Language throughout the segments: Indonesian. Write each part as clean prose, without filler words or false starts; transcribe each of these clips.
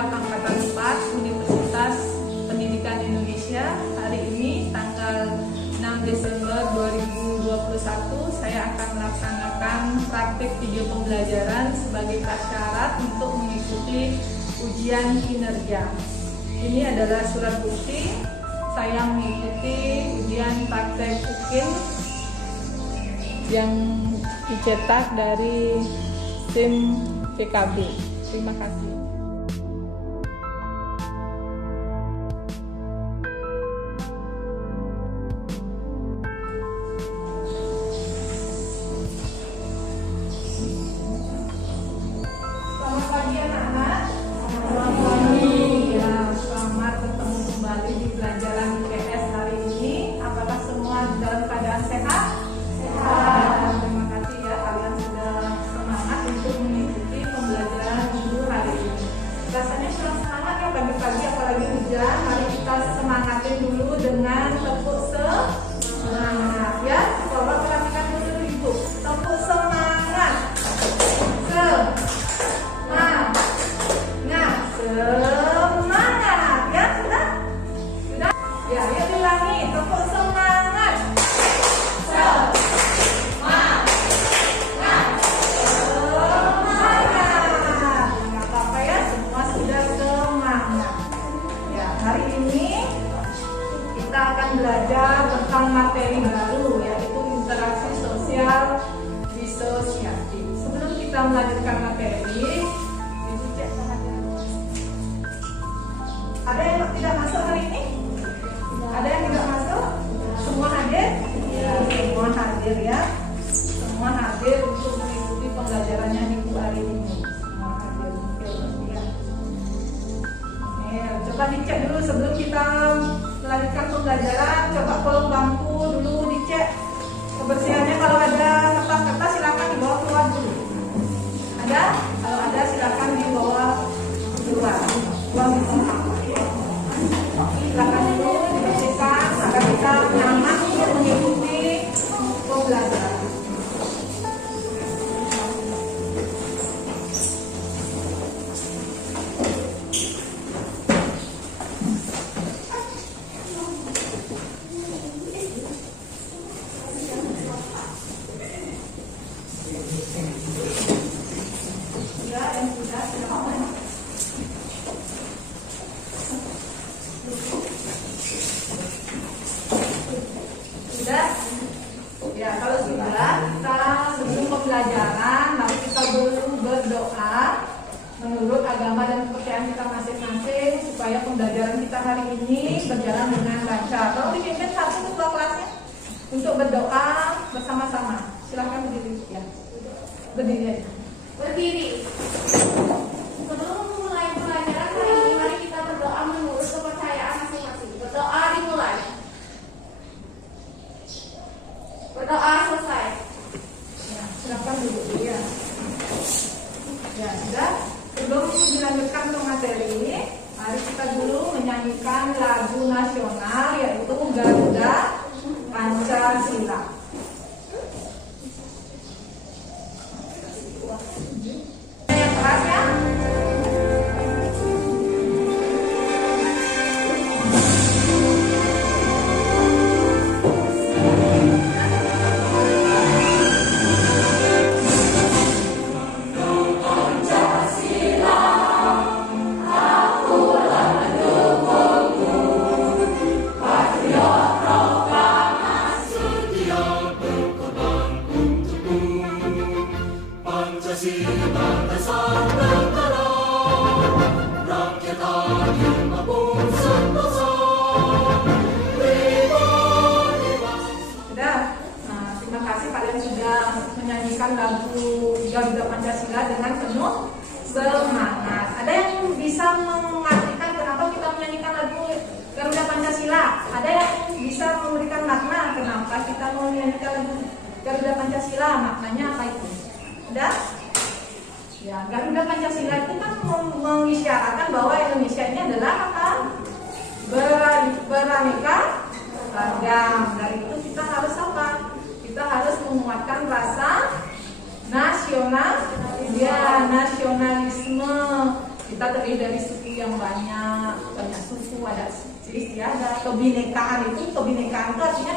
Angkatan 4 Universitas Pendidikan Indonesia. Hari ini tanggal 6 Desember 2021 saya akan melaksanakan praktik video pembelajaran sebagai prasyarat untuk mengikuti ujian kinerja. Ini adalah surat bukti saya mengikuti ujian praktek UKIN yang dicetak dari tim PKB. Terima kasih. Selamat pagi anak-anak. Selamat pagi. Ya, selamat bertemu kembali di pelajaran IPS hari ini. Apakah semua dalam keadaan sehat? Sehat. Terima kasih ya, kalian sudah semangat untuk mengikuti pembelajaran minggu hari ini. Rasanya kurang semangat ya pagi-pagi, apalagi hujan. Mari kita semangatin dulu dengan tepuk semangat ya. Coba perhatikan dulu ibu. Tepuk semangat. Semangat ya, sudah ya, ayo ulangi, tepuk semangat. Semangat, nggak apa-apa ya, semua sudah semangat ya. Hari ini kita akan belajar tentang materi baru, yaitu interaksi sosial disosiatif. Sebelum kita melanjutkan materi, ada yang tidak masuk hari ini? Ada yang tidak masuk? Semua hadir? Ya, semua hadir ya. Semua hadir untuk mengikuti pembelajarannya minggu hari ini. Semua hadir. Ya, coba dicek dulu sebelum kita melanjutkan pembelajaran. Coba kolong bangku dulu dicek kebersihannya. Kalau ada kertas-kertas silakan dibawa keluar dulu. Ada? Kalau ada silakan dibawa keluar. Silakan dulu dibersihkan agar kita nyaman untuk mengikuti pembelajaran. Ya, kalau sudah, kita sebelum pembelajaran, mari kita dulu berdoa menurut agama dan kepercayaan kita masing-masing supaya pembelajaran kita hari ini berjalan dengan lancar. Kalau dipimpin satu ketua kelasnya untuk berdoa bersama-sama. Silahkan berdiri ya. Berdiri aja. Berdiri. Sebelum memulai pembelajaran hari ini, mari kita berdoa menurut kepercayaan masing-masing. Berdoa dimulai. Berdoa selesai. Ya, silakan duduk ya. Ya, sudah. Sebelum dilanjutkan ke materi ini, mari kita dulu menyanyikan lagu nasional yaitu Garuda Pancasila. Yang keras ya. Patriot proklamasi. menyanyikan lagu Garuda Pancasila dengan penuh semangat. Ada yang bisa mengartikan kenapa kita menyanyikan lagu Garuda Pancasila? Ada yang bisa memberikan makna kenapa kita menyanyikan lagu Garuda Pancasila? Maknanya apa itu? Ada? Ya, Garuda Pancasila itu kan mengisyaratkan bahwa Indonesia ini adalah apa? Beraneka ragam. Dari itu kita harus apa? Kita harus menguatkan rasa nasionalisme. Kita terdiri dari suku yang banyak suku, ada istiadat. Kebinekaan itu artinya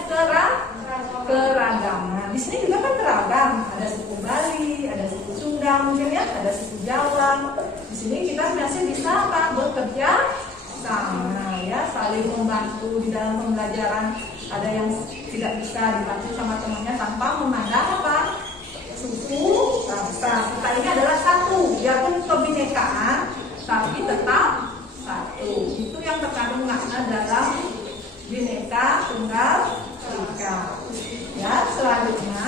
keragaman. Di sini juga kan beragam. Ada suku Bali, ada suku Sunda, mungkin ya, ada suku Jawa. Di sini kita masih bisa apa? Bekerja sama, ya, saling membantu di dalam pembelajaran. Ada yang tidak bisa dibantu sama temannya tanpa memandang apa? Suku, bangsa. Kita ini adalah satu, biarpun kebinekaan, tapi tetap satu. Itu yang terkandung makna dalam Bhinneka Tunggal Ika. Ya, selanjutnya,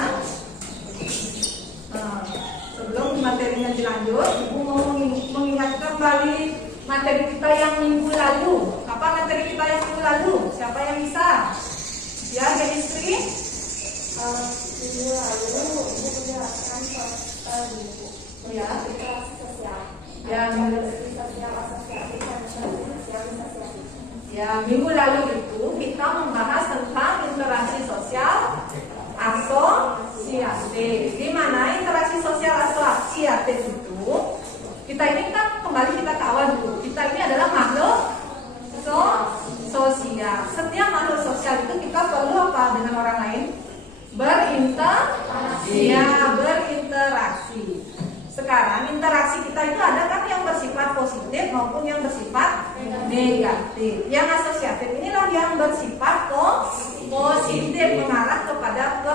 sebelum materinya dilanjut, Ibu mau mengingatkan kembali materi kita yang minggu lalu. Apa materi kita yang minggu lalu? Siapa yang bisa? Ya, jadi istri. Minggu lalu Ibu menjelaskan soal Ibu. Ya. Interaksi sosial. Ya, minggu lalu itu kita membahas tentang interaksi sosial asosiatif. Di mana interaksi sosial asosiatif itu kita ini kan kembali kita ke awal dulu. Kita ini adalah makhluk sosial. Setiap makhluk sosial itu kita perlu apa dengan orang lain? Berinteraksi. Sekarang interaksi kita itu ada kan yang bersifat positif maupun yang bersifat negatif. Yang asosiatif inilah yang bersifat positif, mengarah kepada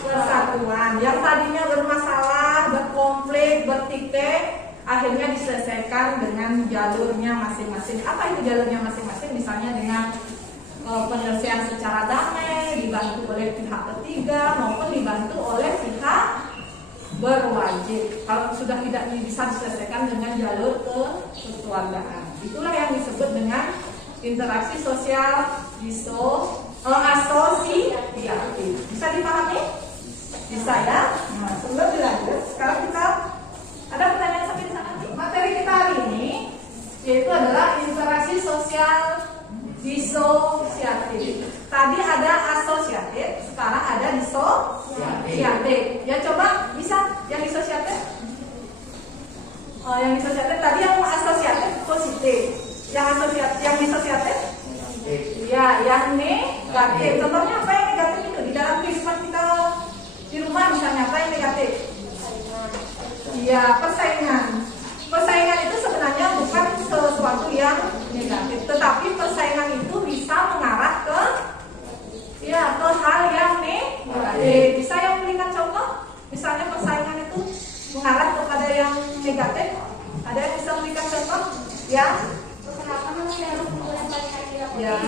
persatuan. Yang tadinya bermasalah, berkonflik, bertikai, akhirnya diselesaikan dengan jalurnya masing-masing. Apa itu jalurnya masing-masing? Misalnya dengan penyelesaian secara damai, dibantu oleh pihak ketiga maupun dibantu oleh pihak berwajib. Kalau sudah tidak bisa diselesaikan dengan jalur kekeluargaan, itulah yang disebut dengan interaksi sosial asosiatif. Bisa dipahami? Bisa ya? Nah, sebelum dilanjut, sekarang kita ada pertanyaan sampai di sana. Materi kita hari ini yaitu adalah interaksi sosial disosiatif. Tadi ada asosiatif, sekarang ada disosiatif. Ya, coba bisa yang disosiatif. Yang disosiatif tadi yang asosiatif positif. Yang disosiatif? Ya, yang negatif. Contohnya apa yang negatif itu? Di dalam kehidupan kita di rumah misalnya apa yang negatif? Ya, persaingan. Persaingan itu sebenarnya bukan sesuatu yang negatif, tetapi persaingan itu bisa mengarah ke hal yang negatif. Bisa yang memberikan contoh? Misalnya persaingan itu mengarah kepada yang negatif. Ada yang bisa memberikan contoh? Ya. Kenapa manusia harus melempari tidak Ya.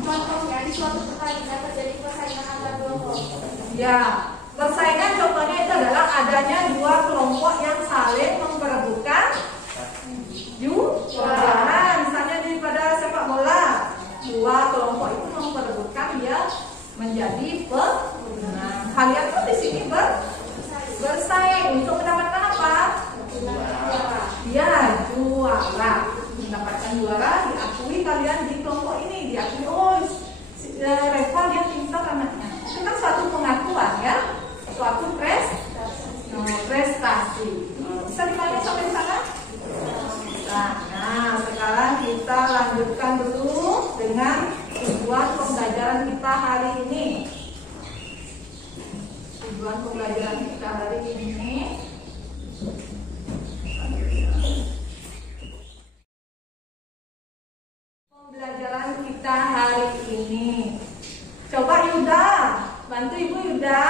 Contohnya di suatu pertandingan terjadi persaingan antar dua kelompok. Ya. Persaingan contohnya itu adalah adanya dua kelompok yang saling memperebutkan juara. Misalnya daripada sepak bola, dua kelompok itu memperebutkan dia menjadi pemenang. Kalian tuh di sini bersaing untuk mendapatkan apa? Ya, juara. Mendapatkan juara, diakui kalian di kelompok ini, diakui Reva dia pintar anaknya. Itu kan suatu pengakuan ya. Suatu prestasi. Bisa dipahami sampai sana? Nah, sekarang kita lanjutkan dulu dengan tujuan pembelajaran kita hari ini. Tujuan pembelajaran kita hari ini. Pembelajaran kita hari ini. Coba Yuda, bantu Ibu Yuda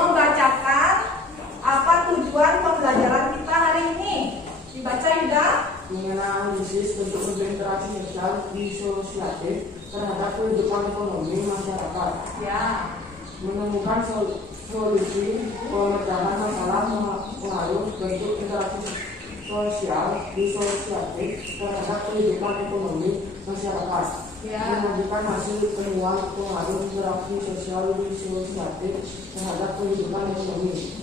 membacakan apa tujuan pembelajaran kita hari ini. Dibaca Yuda. Mengenal analisis bentuk interaksi sosial disosiatif terhadap kehidupan ekonomi masyarakat. Ya. menemukan solusi pemecahan masalah melalui bentuk interaksi sosial disosiatif terhadap kehidupan ekonomi masyarakat. Menunjukkan hasil temuan pengaruh interaksi sosial disosiatif terhadap kehidupan ekonomi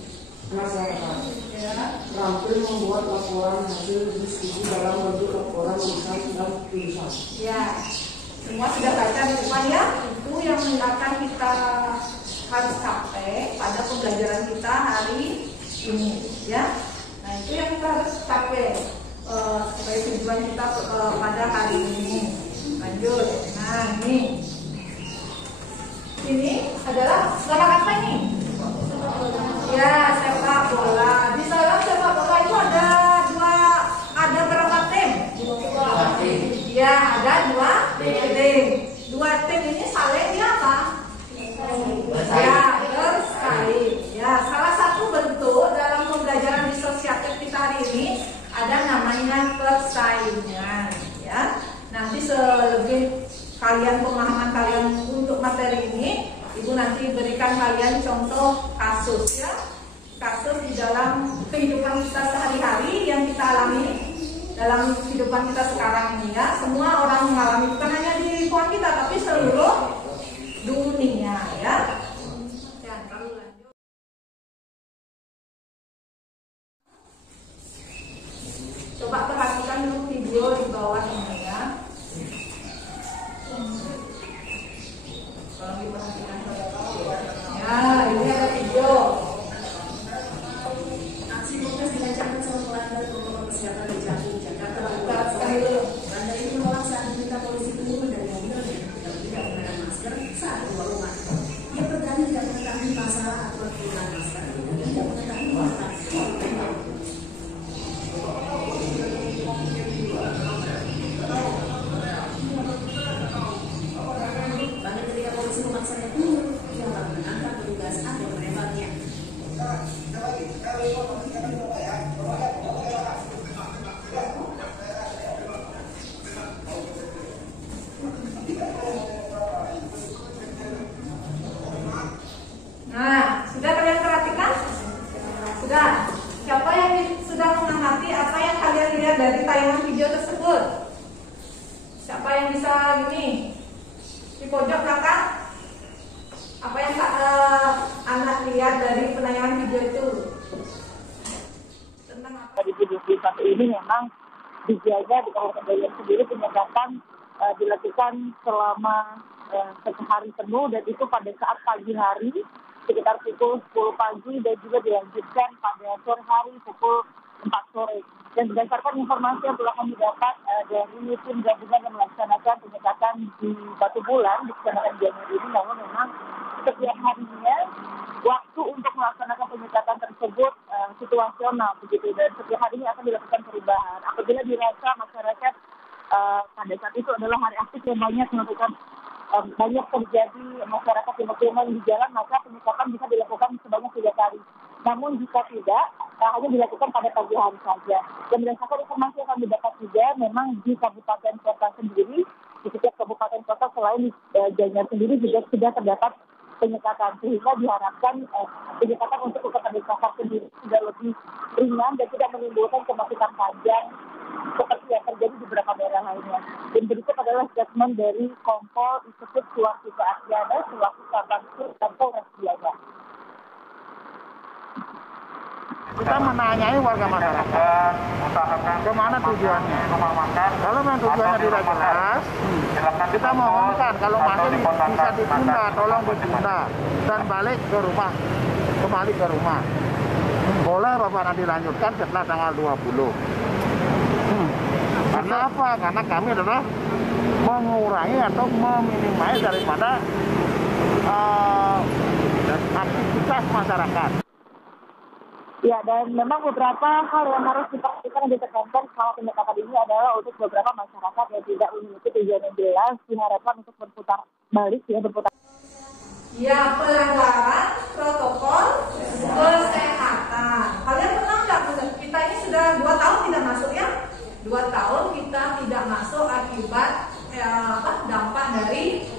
masyarakat. Terampil membuat laporan hasil diskusi dalam bentuk laporan tulisan dan tulisan. Ya, semua sudah baca di depan ya. Itu yang akan kita harus capai pada pembelajaran kita hari ini, ya. Nah, itu yang kita harus capai sebagai tujuan kita pada hari ini. Lanjut. Nah, ini adalah gambar apa ini? Ya, sepak bola. Di dalam sepak bola itu ada berapa tim? Dua tim. Ya, ada dua tim. Dua tim ini saling apa? Ya, bersaing. Ya, salah satu bentuk dalam pembelajaran disosiatif kita hari ini ada namanya persaingan. Ya, nanti selebih pemahaman kalian untuk materi ini, Ibu nanti berikan kalian contoh kasus ya. Kasus di dalam kehidupan kita sehari-hari yang kita alami dalam kehidupan kita sekarang ini ya. Semua orang mengalami, bukan hanya di lingkungan kita tapi seluruh dunia ya. Dan lalu lanjut. Coba perhatikan dulu video di bawah ini ya. Kalau diperhatikan ya, ini ada video. Aksi protes dilancarkan seorang pelanggar protokol kesehatan di Cakung, Jakarta. Sekali dulu. Pelanggar ini menolak saat diminta polisi turun dari mobilnya dan tidak menggunakan masker saat keluar rumah. Ia berdalih tidak mengetahui masalah aturan penggunaan masker dan tidak mengetahui manfaat. Bahkan ketika polisi memaksanya turun, ia malah menangkap petugas atau menembaknya. Nah, sudah kalian perhatikan? Sudah. Siapa yang sudah mengamati apa yang kalian lihat dari tayangan video tersebut? Siapa yang bisa gini? Di pojok belakang? Apa yang anak lihat dari penayangan video itu? Tentang apa? 2021 ini memang dijaga di Kabupaten Bayan sendiri penyekatan dilakukan selama satu hari penuh, dan itu pada saat pagi hari sekitar pukul 10 pagi dan juga dilanjutkan pada sore hari pukul 4 sore. Dan berdasarkan informasi yang telah kami dapat dari tim gabungan yang melaksanakan penyekatan di Batu Bulan di Kecamatan Gianyar ini, namun memang setiap harinya waktu untuk melaksanakan penyekatan tersebut situasional begitu, dan setiap harinya akan dilakukan perubahan. Apabila dirasa masyarakat pada saat itu adalah hari aktif yang banyak terjadi masyarakat yang berkerumun di jalan, maka penyekatan bisa dilakukan sebanyak 3 kali. Namun jika tidak, hanya dilakukan pada pagi hari saja. Dan berdasarkan informasi yang kami dapat juga, memang di kabupaten kota sendiri, di setiap kabupaten kota selain di Gianyar sendiri juga sudah terdapat penyekatan, sehingga diharapkan penyekatan untuk kota Denpasar sendiri sudah lebih ringan dan tidak menimbulkan kemacetan panjang seperti yang terjadi di beberapa daerah lainnya. Dan berikut adalah statement dari Kompol Institut Suwartika Aryana selaku Kabangsus dan Polres Gianyar. Kita menanyai warga masyarakat kemana tujuannya. Kalau memang tujuannya tidak jelas, kita mohonkan kalau masih bisa ditunda, tolong ditunda dan balik ke rumah, kembali ke rumah. Boleh Bapak nanti lanjutkan setelah tanggal 20. Karena apa? Karena kami adalah mengurangi atau meminimais daripada aktivitas masyarakat. Ya, dan memang beberapa hal yang harus diperhatikan dan ditekankan selama penyekatan ini adalah untuk beberapa masyarakat yang tidak memiliki tujuan yang jelas, diharapkan untuk berputar balik, berputar. Ya, pelanggaran protokol kesehatan. Kalian pernah nggak? Kita ini sudah 2 tahun tidak masuk ya? 2 tahun kita tidak masuk akibat dampak dari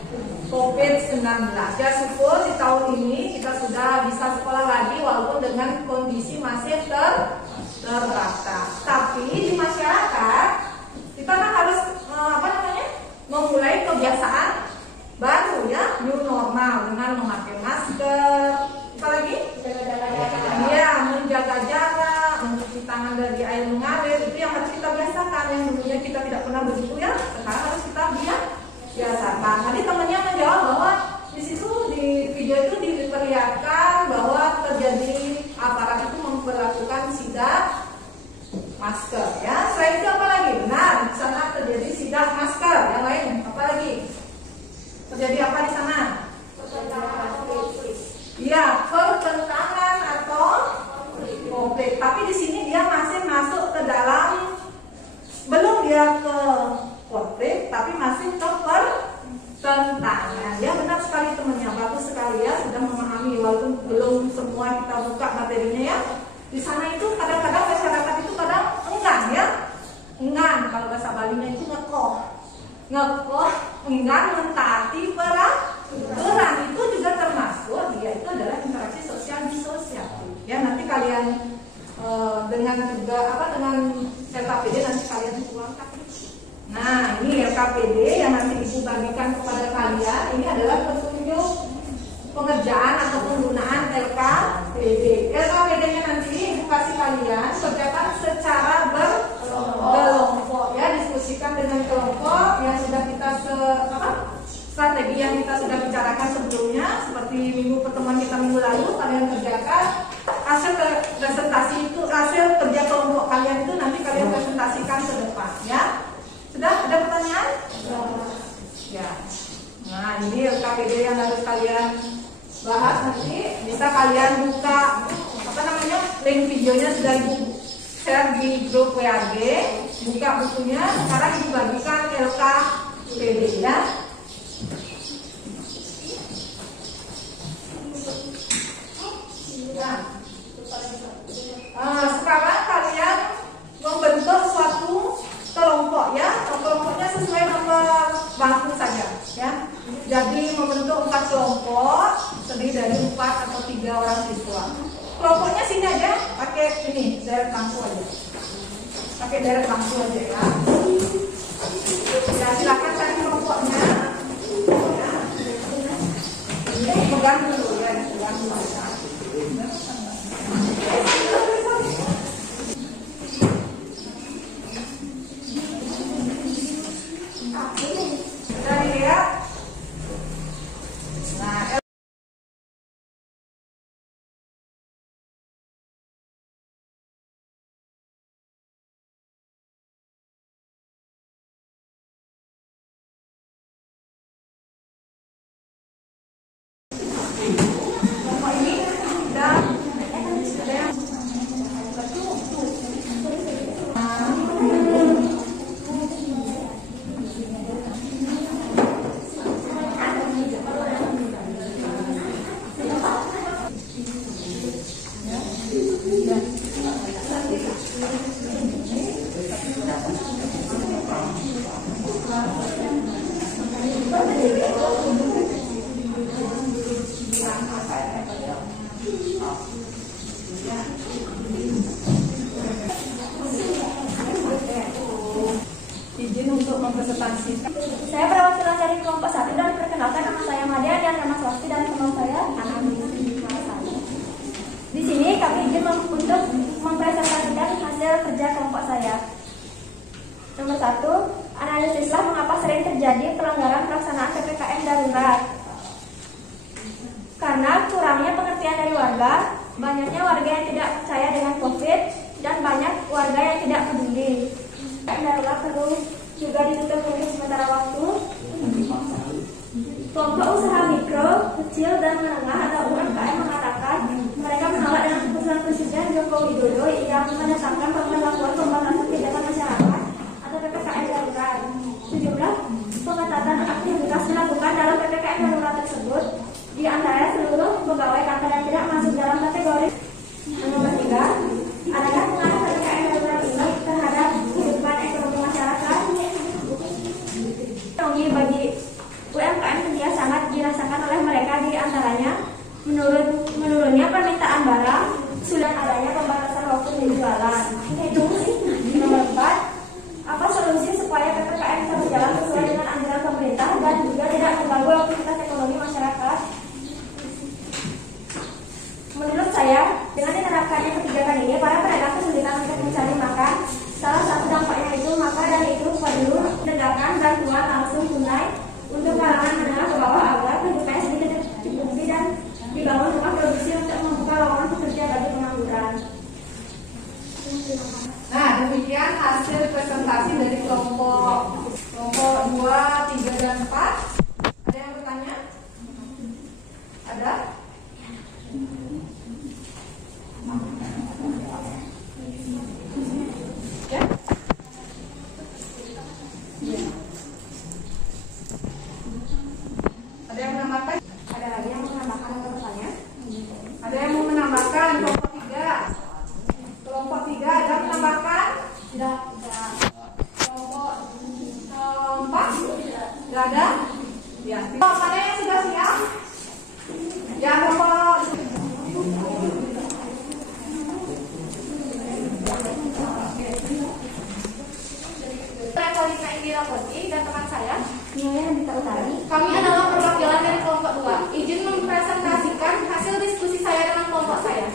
COVID-19 COVID-19. Ya syukur di tahun ini kita sudah bisa sekolah lagi walaupun dengan kondisi masih terbatas. Tapi di masyarakat kita kan harus memulai kebiasaan baru ya, new normal dengan memakai masker, apalagi menjaga jarak, mencuci tangan dari air mengalir, itu yang harus kita biasakan. Yang dulunya kita tidak pernah begitu ya, sekarang harus kita biasakan. Tadi temannya menjawab bahwa di situ di video itu diperlihatkan bahwa terjadi aparat itu memperlakukan sidak masker ya. Selain itu apa lagi? Benar, di sana terjadi sidak masker. Yang lain apa lagi? Terjadi apa di sana? Iya, pertentangan atau konflik. Tapi di sini dia masih masuk ke dalam, belum dia ke konflik, tapi masih ke pertentangan. Ya benar sekali temannya, bagus sekali ya, sudah memahami walaupun belum semua kita buka materinya ya. Di sana itu kadang-kadang masyarakat itu kadang enggan ya, enggan, kalau bahasa Balinya itu ngekoh, enggan mentaati peraturan. Itu juga termasuk dia itu adalah interaksi sosial disosiatif. Ya nanti kalian dengan juga dengan LKPD nanti kalian tuangkan. Nah ini LKPD yang nanti ibu bagikan kepada kalian. Ini adalah petunjuk pengerjaan atau penggunaan LKPD. LKPD-nya nanti ibu kasih kalian kerjakan secara berkelompok ya, diskusikan dengan kelompok yang sudah kita strategi yang kita sudah bicarakan sebelumnya, seperti pertemuan kita minggu lalu. Kalian kerjakan hasil presentasi itu, hasil kerja kelompok kalian itu nanti kalian presentasikan ke depan ya. Sudah ada pertanyaan? Ya. Nah ini LKPD yang harus kalian bahas nanti. Bisa kalian buka link videonya sudah ibu share di grup WAG. Buka bukunya. Sekarang ibu bagikan LKPD ya. Sekarang kalian membentuk suatu kelompok ya, kelompoknya sesuai nomor bangku saja ya. Jadi membentuk 4 kelompok terdiri dari 4 atau 3 orang siswa. Kelompoknya sini aja, pakai ini deret bangku aja, pakai deret bangku aja ya. Ya silakan cari kelompoknya. Ya. Pegang dulu ya, pegang dulu. Sudah dilihat? Nah, izin untuk mempresentasikan. Saya perwakilan dari kelompok 1 dan perkenalkan nama saya Madia dan nama Swasti dan teman saya Ana. Di sini kami izin untuk mempresentasikan hasil kerja kelompok saya. Nomor 1, analisislah mengapa sering terjadi pelanggaran pelaksanaan PPKM darurat. Karena kurangnya pengertian dari warga, banyaknya warga yang tidak percaya dengan COVID, dan banyak warga yang tidak peduli. PPKM darurat perlu juga ditutup untuk sementara waktu. Kelompok usaha mikro, kecil, dan menengah atau UMKM mengatakan mereka menolak dengan keputusan Presiden Joko Widodo yang menetapkan pemberlakuan pembatasan kegiatan masyarakat atau PPKM darurat. Sejumlah pengetatan aktivitas dilakukan dalam PPKM darurat tersebut, di antara seluruh pegawai kantor yang tidak masuk dalam kategori. Nomor 3, adakah pengaruh PPKM darurat ini terhadap kehidupan ekonomi masyarakat? Bagi UMKM tentunya sangat dirasakan oleh permintaan barang, sudah adanya pembatasan waktu penjualan. Itu nomor 4. Apa solusi supaya PPKM bisa berjalan sesuai dengan anjuran pemerintah dan juga tidak mengganggu aktivitas ekonomi masyarakat? Menurut saya, dengan diterapkannya kebijakan ini, para pedagang kesulitan untuk mencari makan. Salah satu dampaknya itu, maka dari itu perlu menegakkan bantuan langsung tunai untuk kalangan menengah ke bawah agar PPKM sedikit tercukupi dan dibangun rumah produksi untuk membuka lowongan pekerja bagi pengangguran. Nah, demikian hasil presentasi dari kelompok 2, 3, dan 4. Ada yang bertanya? Ada? Ya? Ada yang menambahkan? Ada lagi yang mau menambahkan atau bertanya? Ada yang mau menambahkan? Kelompok 3. Kelompok 3 ada menambahkan? Tidak. Kelompok 4? Tidak ada? Ya. Mana yang sudah siap? Yang kelompok Rekolina Indira Putri dan teman saya Nilai Andita Utari. kami adalah perwakilan dari kelompok 2. Izin mempresentasikan hasil diskusi saya dengan kelompok saya.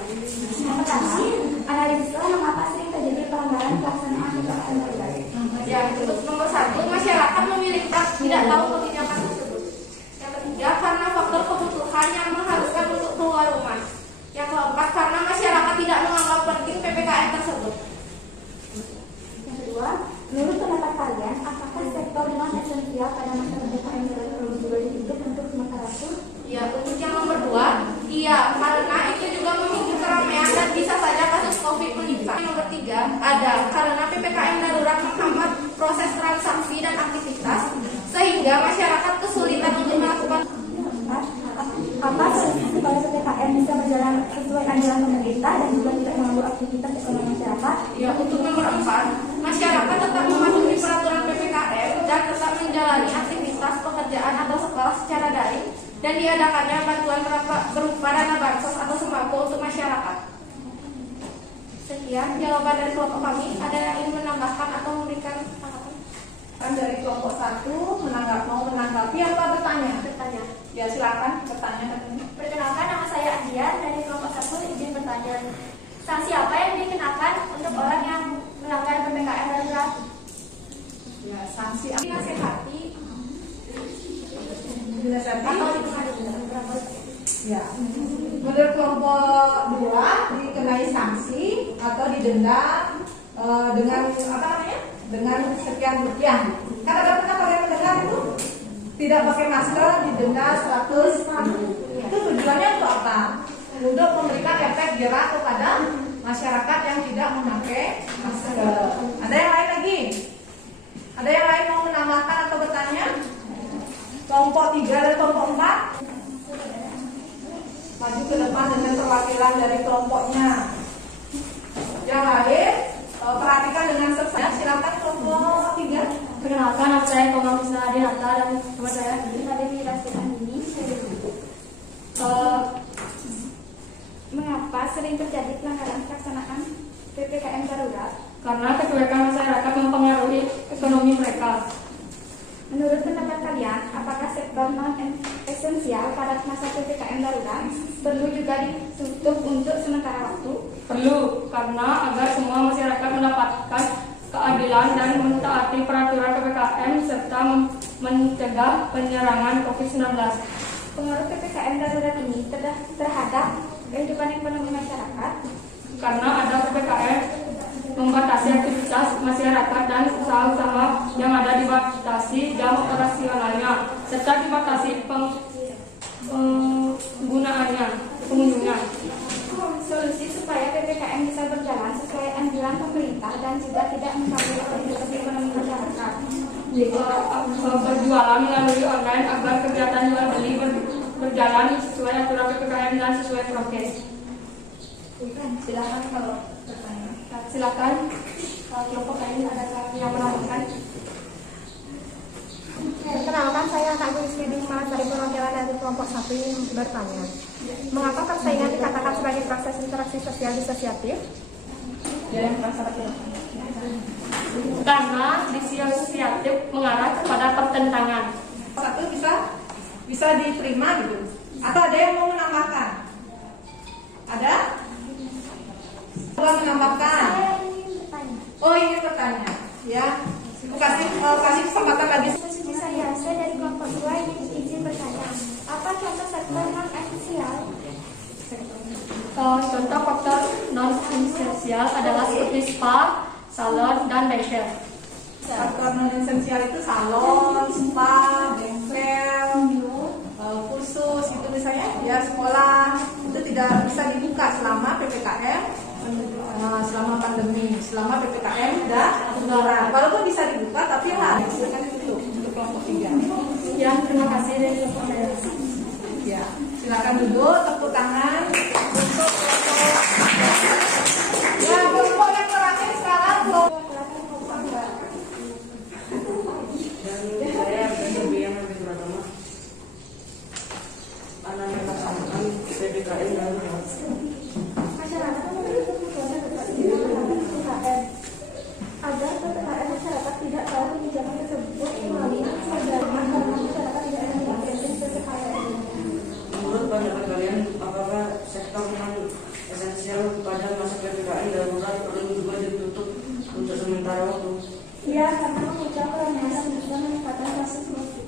Yang pertama, analisislah mengapa sering terjadi pelanggaran pelaksanaan PPKM darurat. Ya, untuk nomor 1, masyarakat memilih tidak tahu kebijakan tersebut. Yang ketiga, karena faktor kebutuhan yang mengharuskan untuk keluar rumah. Yang keempat, karena masyarakat tidak menganggap penting PPKM tersebut. Yang kedua, menurut pendapat kalian, apakah sektor non esensial pada masa PPKM darurat perlu ditutup untuk sementara waktu? Ya, untuk yang nomor 2, iya, karena itu juga memicu keramaian dan bisa saja kasus COVID meningkat. Yang nomor 3, ada karena PPKM darurat menghambat proses transaksi dan aktivitas sehingga masyarakat kesulitan untuk melakukan. Apa solusi supaya PPKM bisa berjalan sesuai anjuran pemerintah dan juga tidak mengganggu aktivitas ekonomi masyarakat? Ya, untuk nomor 4, masyarakat tetap mematuhi peraturan PPKM dan tetap menjalani aktivitas pekerjaan atau sekolah secara daring dan diadakannya bantuan berupa dana bansos atau sembako untuk masyarakat. Sekian jawaban dari kelompok kami. Ada yang ingin menambahkan atau memberikan tanggapan? Kan dari kelompok 1 mau menanggapi atau bertanya? Bertanya. Ya, silakan bertanya. Perkenalkan, nama saya Adian dari kelompok 1, izin bertanya. Sanksi apa yang dikenakan untuk orang yang melanggar PPKM darurat? Ya, sanksi dinasehati Atau dikenai? ya. Menurut kelompok 2 dikenai sanksi atau didenda dengan apa namanya? Dengan sekian rupiah. Kan ada pernah kalian mendengar itu? Tidak pakai masker didenda 100 ribu. Itu tujuannya untuk apa? Untuk memberikan efek jerah kepada masyarakat yang tidak memakai masker. Ada yang lain lagi? Ada yang lain mau menambahkan atau bertanya? Kelompok 3 dan kelompok 4 maju ke depan dengan perwakilan dari kelompoknya. Yang lain perhatikan dengan serta. Silakan kelompok 3. Perkenalkan, nama saya Komang Kusna Dinata dan teman saya Dewi Rasitandini. Mengapa sering terjadi pelanggaran pelaksanaan PPKM darurat? Karena kecuekan masyarakat mempengaruhi ekonomi mereka. Menurut pendapat kalian, apakah sektor non esensial pada masa PPKM darurat perlu juga ditutup untuk sementara waktu? Perlu, karena agar semua masyarakat mendapatkan keadilan dan mentaati peraturan PPKM serta mencegah penyerangan COVID-19. Pengaruh PPKM darurat ini terhadap kehidupan ekonomi masyarakat? Karena ada PPKM membatasi aktivitas masyarakat dan usaha-usaha yang ada dibatasi jam operasionalnya serta dibatasi penggunaannya. Solusi supaya PPKM bisa berjalan sesuai anjuran pemerintah dan juga tidak mengganggu aktivitas ekonomi masyarakat. Berjualan melalui online agar kegiatan jual beli berjalan sesuai aturan PPKM dan sesuai prokes. Silakan kalau bertanya. Silakan kelompok lain ada yang menambahkan. Perkenalkan, saya Kak Guriswidi Malasari, perwakilan dari kelompok 1 yang bertanya. Mengapa persaingan dikatakan sebagai proses interaksi sosial disosiatif? Karena disosiatif mengarah kepada pertentangan. Satu bisa diterima gitu. Atau ada yang mau menambahkan? Ada? Mau menambahkan? Oh, ingin bertanya, ya. Kasih kesempatan lagi. Saya dari kelompok 2 ingin izin bertanya. Apa contoh sektor non esensial? Contoh faktor non esensial adalah seperti spa, salon, dan bengkel. Faktor non esensial itu salon, spa, bengkel, kursus itu misalnya, ya sekolah itu tidak bisa dibuka selama PPKM, selama pandemi, selama PPKM darurat. Walaupun bisa dibuka, tapi harus silakan ditutup untuk kelompok 3. Ya, terima kasih dari kelompok saya. Ya, silakan duduk, tepuk tangan untuk kelompok. Ya, kelompok yang terakhir sekarang kelompok. Dan saya PBB yang lebih pertama anak melaksanakan PPKM darurat. Masyarakat memiliki kebutuhan PPKM agar PPKM masyarakat tidak tahu kebijakan tersebut melalui kesadaran karena masyarakat tidak ada yang PPKM. Menurut pendapat kalian, apakah sektor non esensial pada masa PPKM darurat perlu juga ditutup untuk sementara waktu? Ya, karena mengucap pelanggaran bisa meningkatkan kasus COVID.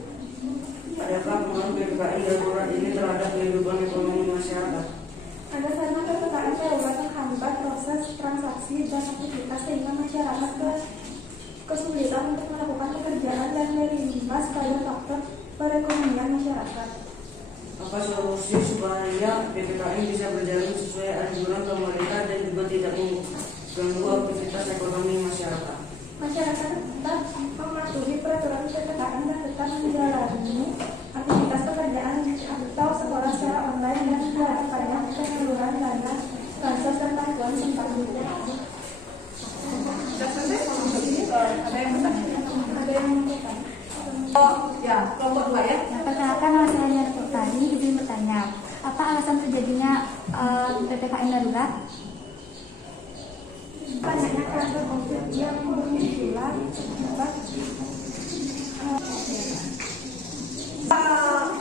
Adakah pengaruh PPKM darurat ini terhadap kehidupan ekonomi masyarakat? Ada karena PPKM darurat menghambat proses transaksi dan aktivitas sehingga masyarakat kesulitan untuk melakukan pekerjaan dan berimbas pada faktor perekonomian masyarakat. Apa solusi supaya PPKM bisa berjalan sesuai anjuran pemerintah dan juga tidak mengganggu aktivitas ekonomi masyarakat? Masyarakat tetap mematuhi peraturan PPKM dan tetap menjalani aktivitas pekerjaan atau sekolah secara online dan dilakukannya penyaluran dana bansos dan bantuan sembako. Ada yang bertanya? Ada yang bertanya? Oh, ya, kelompok 2 ya. Perkenalkan, nama saya Nyari Putari, izin bertanya. Apa alasan terjadinya PPKM darurat? Banyaknya kluster COVID yang bermunculan akibat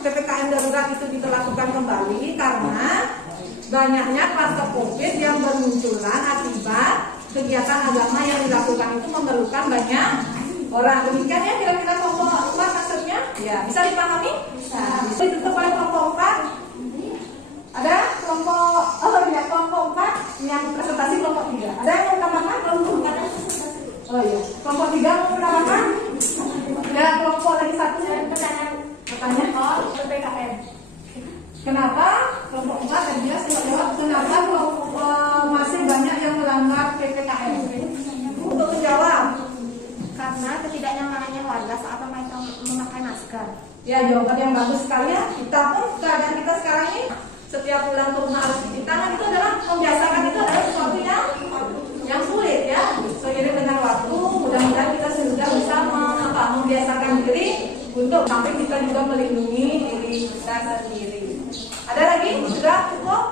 PPKM darurat itu diberlakukan kembali karena banyaknya kluster COVID yang bermunculan akibat kegiatan agama yang dilakukan itu memerlukan banyak orang. Demikian ya kira-kira kelompok 4 maksudnya? Ya, bisa dipahami? Bisa. Ditutup oleh kelompok 4. Ada kelompok, kelompok 4 yang presentasi kelompok 3. Ada yang mau menambahkan? Kelompok 4 Oh iya, kelompok 3 mau menambahkan? Ya, kelompok lagi 1 pertanyaan PPKM. Kenapa kelompok 4 dan dia sudah jawab kenapa masih banyak yang melanggar PPKM? Untuk menjawab, karena ketidaknyamanannya warga saat memakai masker. ya jawaban yang bagus sekali ya. Kita pun keadaan kita sekarang ini setiap pulang ke rumah harus cuci tangan, itu adalah membiasakan, itu adalah sesuatu yang sulit ya. Seiring dengan waktu, mudah-mudahan kita sudah bisa membiasakan diri untuk sampai kita juga melindungi diri kita sendiri. Ada lagi? Sudah cukup?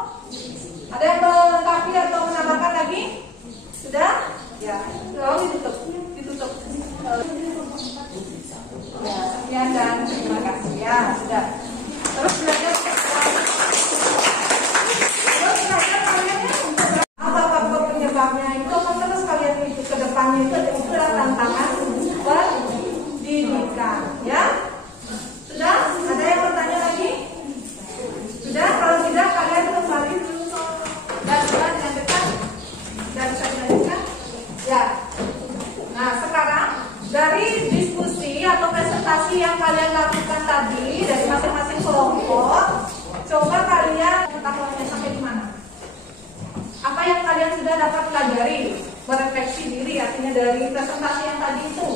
Ada yang melengkapi atau menambahkan lagi? Sudah? Ya, lalu ditutup. Ya, sekian dan terima kasih ya. Sudah. Terus belajar. Apa faktor penyebabnya itu akan terus kalian itu ke depannya itu adalah tantangan pendidikan ya. Sudah? Ada yang bertanya lagi? Sudah? Kalau tidak kalian kembali dulu dan dengan dekat dan bisa dilanjutkan ya. Nah sekarang dari diskusi atau presentasi yang kalian lakukan tadi dari masing-masing kelompok, coba kalian pengetahuannya sampai di mana? Apa yang kalian sudah dapat pelajari, merefleksi diri, artinya dari presentasi yang tadi itu.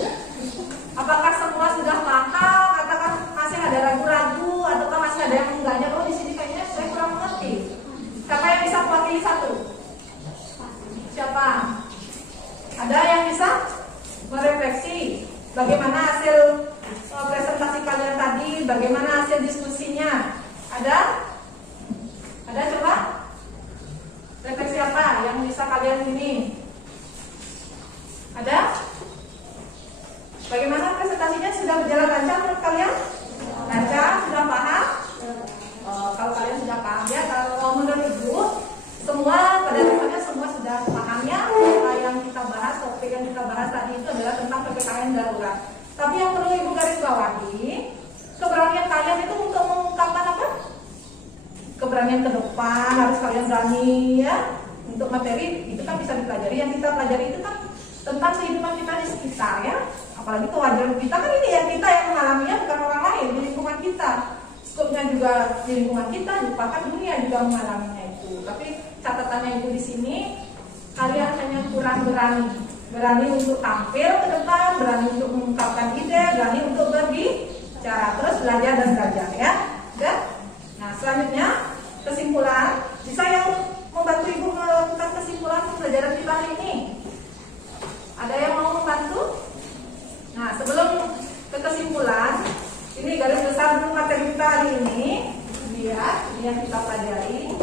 Apakah semua sudah paham, ataukah masih ada ragu-ragu, ataukah masih ada yang enggaknya? Oh di sini kayaknya saya kurang mengerti. Siapa yang bisa mewakili satu? Siapa? Ada yang bisa merefleksi bagaimana hasil presentasi kalian? PPKM darurat. Tapi yang perlu Ibu garis bawahi, keberanian kalian itu untuk mengungkapkan apa? Keberanian ke depan, harus kalian berani ya. Untuk materi itu kan bisa dipelajari, yang kita pelajari itu kan tentang kehidupan kita di sekitar ya. Apalagi kewajaran kita kan ini ya, kita yang mengalaminya bukan orang lain di lingkungan kita. Skopnya juga di lingkungan kita, bahkan dunia juga mengalaminya itu. Tapi catatannya itu di sini, kalian hanya kurang berani untuk tampil ke depan, berani untuk mengungkapkan ide, berani untuk berbicara, terus belajar dan belajar ya. Dan nah selanjutnya kesimpulan, bisa yang membantu Ibu melakukan kesimpulan pembelajaran kita hari ini? Ada yang mau membantu? Nah, sebelum ke kesimpulan, ini garis besar dulu materi kita hari ini. Lihat, ini yang kita pelajari.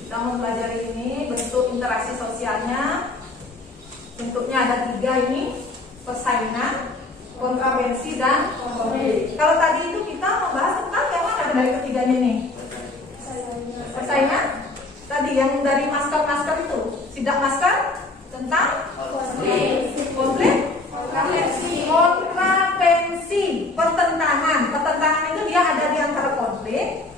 Kita mempelajari ini bentuk interaksi sosialnya. Bentuknya ada 3 ini: persaingan, kontravensi, dan konflik. Kalau tadi itu kita membahas tentang yang mana dari ketiganya nih? Persaingan. Tadi yang dari masker itu, sidak masker tentang konflik, kontravensi, pertentangan. Pertentangan itu dia ada di antara konflik.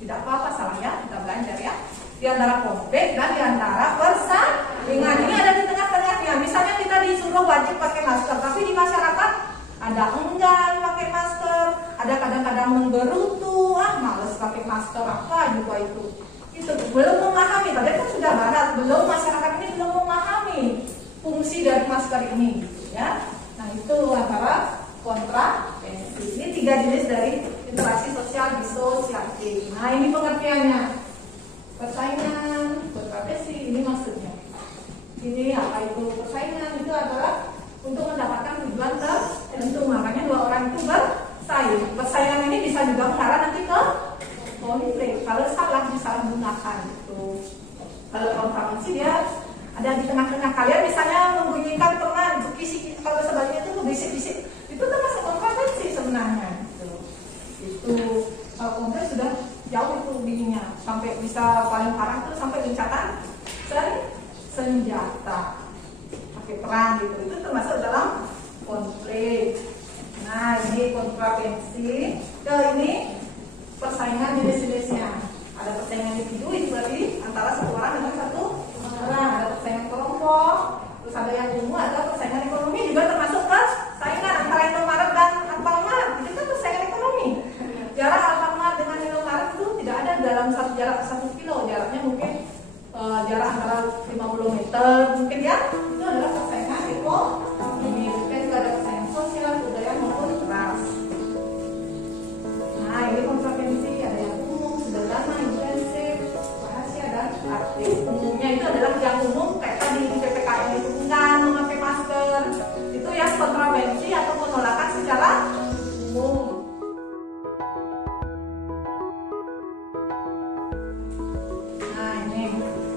Tidak apa-apa salahnya, kita belajar ya. Di antara konflik dan di antara persaingan. Ini ada di tengah-tengahnya. Misalnya kita disuruh wajib pakai masker, tapi di masyarakat ada enggan pakai masker, ada kadang-kadang menggerutu, males pakai masker, apa juga itu belum memahami. Tadi kan sudah bahas, belum, masyarakat ini belum memahami fungsi dari masker ini gitu ya. Nah itu antara kontravensi. Ini 3 jenis dari interaksi sosial disosiatif. Nah ini pengertiannya: persaingan, kontravensi, ini maksudnya. Ini apa itu persaingan? Itu adalah untuk mendapatkan tujuan tertentu, makanya 2 orang itu bersaing. Persaingan ini bisa juga mengarah nanti ke konflik kalau salah disalahgunakan gitu. Kalau kontravensi dia ada di tengah-tengah kalian, misalnya membunyikan teman, bisik, kalau sebaliknya itu bisik-bisik, itu termasuk kontravensi sebenarnya gitu. Itu kalau konflik sudah jauh itu bunyinya, sampai bisa paling parah itu sampai gencatan senjata, pakai perang gitu. Itu termasuk dalam konflik. Nah ini kontravensi. Ini persaingan jenis-jenisnya. Ada persaingan individu, itu berarti antara satu orang dengan satu orang. Ada persaingan kelompok, terus ada yang umum, ada persaingan ekonomi juga termasuk persaingan antara Indomaret dan Alfamart. Itu kan persaingan ekonomi. Jarak Alfamart dengan Indomaret itu tidak ada dalam satu jarak 1 kilo. Jaraknya mungkin jarak antara 50 meter mungkin ya. Itu adalah persaingan ekonomi. Mungkin juga ada persaingan sosial, budaya maupun ras. Nah ini kontravensi, ada yang umum, sederhana, intensif, rahasia, dan aktif. Umumnya itu adalah yang umum, kayak tadi di PPKM itu enggan memakai masker. Itu yang kontravensi atau penolakan secara umum.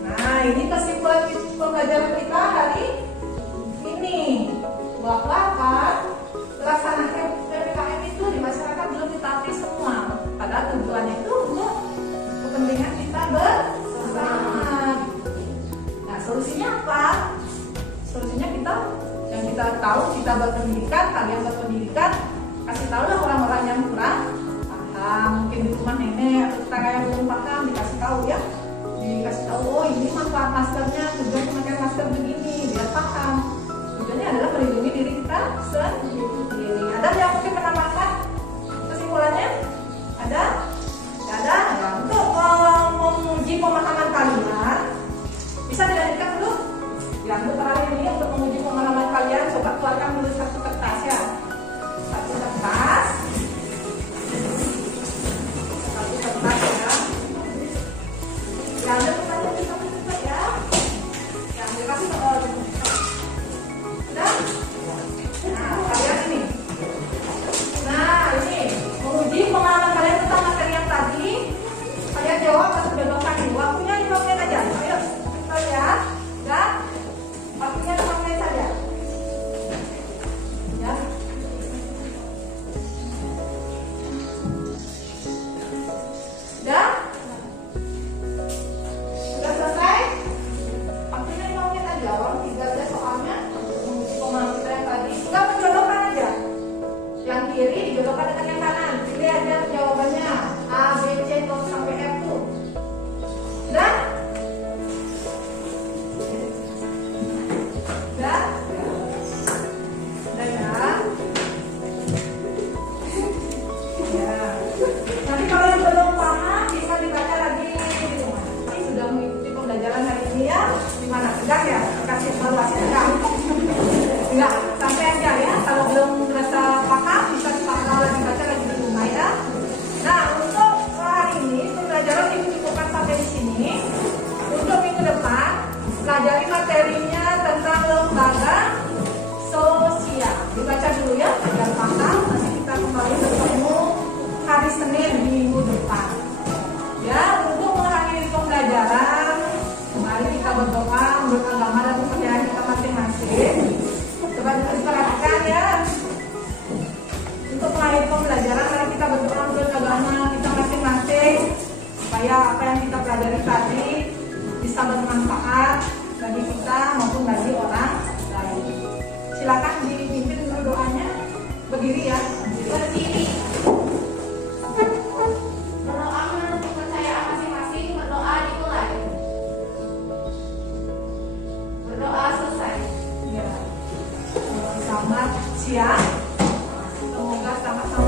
Nah ini kesimpulan pembelajaran kita hari ini, bahwa pelaksanaan PPKM itu di masyarakat belum ditaati semua. Padahal tujuannya itu untuk kepentingan kita bersama. Nah solusinya apa? Solusinya yang kita tahu, kita berpendidikan, kalian berpendidikan, kasih tahulah orang-orang yang kurang paham, mungkin di rumah nenek atau tetangga yang belum paham, dikasih tahu ya. Dikasih tahu, oh ini manfaat maskernya, tujuan memakai masker begini, biar paham. Tujuannya adalah melindungi diri kita sendiri. Ada yang mungkin menambahkan kesimpulannya? Ada? Tidak ada? Ya, untuk menguji pemahaman kalian, bisa dilanjutkan dulu? Ya, untuk hari ini untuk menguji pemahaman kalian, coba keluarkan dulu 1 kertas ya. 1 kertas. 1 kertas ya. evaluasi enggak sampai aja ya. Kalau belum merasa paham bisa dipantau lagi, baca lagi di rumah ya. Nah, untuk hari ini pembelajaran dicukupkan sampai di sini. Untuk minggu depan pelajari materinya tentang lembaga sosial. Dibaca dulu ya biar paham. Nanti kita kembali bertemu hari Senin minggu depan. Ya, untuk mengakhiri pembelajaran, mari kita berdoa menurut agama dan kepercayaan kita masing-masing. Coba diperhatikan ya. Untuk mengakhiri pembelajaran, mari kita berdoa menurut agama kita masing-masing supaya apa yang kita pelajari tadi bisa bermanfaat bagi kita maupun bagi orang lain. Silakan dipimpin dulu doanya. Berdiri ya. Berdiri. Berdoa menurut kepercayaan masing-masing. Berdoa dimulai. Berdoa selesai. Ya. Selamat siang. Semoga sama-sama